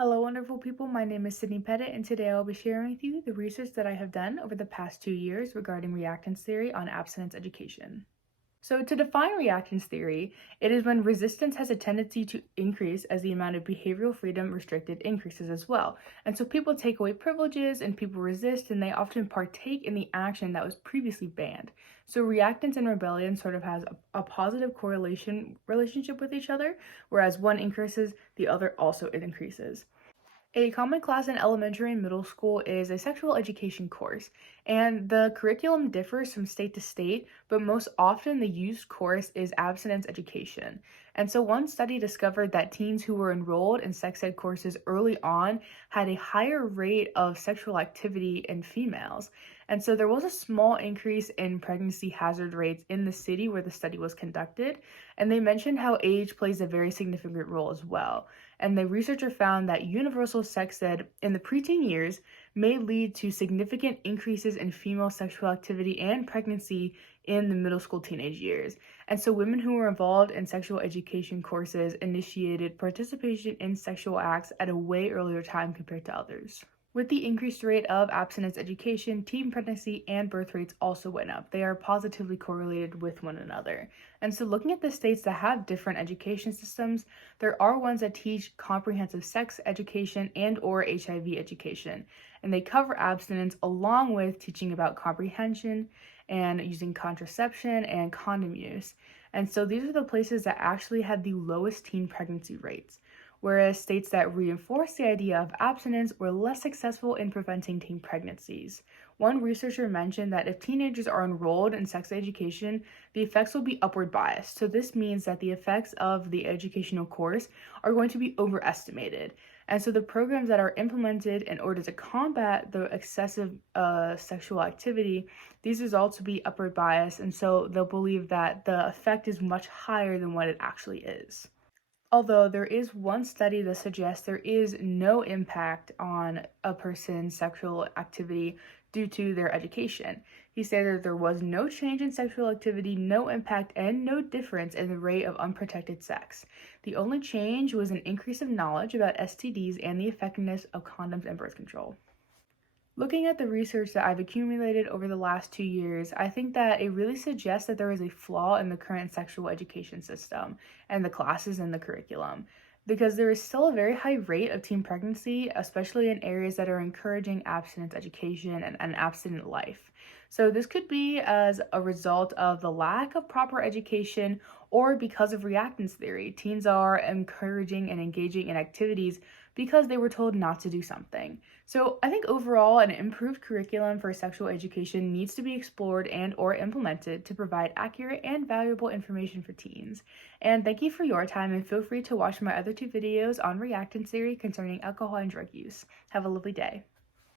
Hello, wonderful people. My name is Sydney Pettit, and today I'll be sharing with you the research that I have done over the past 2 years regarding reactance theory on abstinence education. So, to define reactance theory, it is when resistance has a tendency to increase as the amount of behavioral freedom restricted increases as well. And so, people take away privileges and people resist, and they often partake in the action that was previously banned. So, reactance and rebellion sort of has a positive correlation relationship with each other, whereas one increases, the other also increases. A common class in elementary and middle school is a sexual education course, and the curriculum differs from state to state, but most often the used course is abstinence education. And so one study discovered that teens who were enrolled in sex ed courses early on had a higher rate of sexual activity in females. And so there was a small increase in pregnancy hazard rates in the city where the study was conducted, and they mentioned how age plays a very significant role as well. And the researcher found that universal sex ed in the preteen years may lead to significant increases in female sexual activity and pregnancy in the middle school teenage years. And so women who were involved in sexual education courses initiated participation in sexual acts at a way earlier time compared to others. With the increased rate of abstinence education, teen pregnancy and birth rates also went up. They are positively correlated with one another. And so looking at the states that have different education systems, there are ones that teach comprehensive sex education and or HIV education. And they cover abstinence along with teaching about comprehension and using contraception and condom use. And so these are the places that actually had the lowest teen pregnancy rates, whereas states that reinforce the idea of abstinence were less successful in preventing teen pregnancies. One researcher mentioned that if teenagers are enrolled in sex education, the effects will be upward biased. So this means that the effects of the educational course are going to be overestimated. And so the programs that are implemented in order to combat the excessive sexual activity, these results will be upward biased. And so they'll believe that the effect is much higher than what it actually is. Although there is one study that suggests there is no impact on a person's sexual activity due to their education. He said that there was no change in sexual activity, no impact, and no difference in the rate of unprotected sex. The only change was an increase of knowledge about STDs and the effectiveness of condoms and birth control. Looking at the research that I've accumulated over the last 2 years, I think that it really suggests that there is a flaw in the current sexual education system and the classes and the curriculum, because there is still a very high rate of teen pregnancy, especially in areas that are encouraging abstinence education and an abstinent life. So this could be as a result of the lack of proper education or because of reactance theory. Teens are encouraging and engaging in activities because they were told not to do something. So I think overall an improved curriculum for sexual education needs to be explored and or implemented to provide accurate and valuable information for teens. And thank you for your time, and feel free to watch my other two videos on reactance theory concerning alcohol and drug use. Have a lovely day.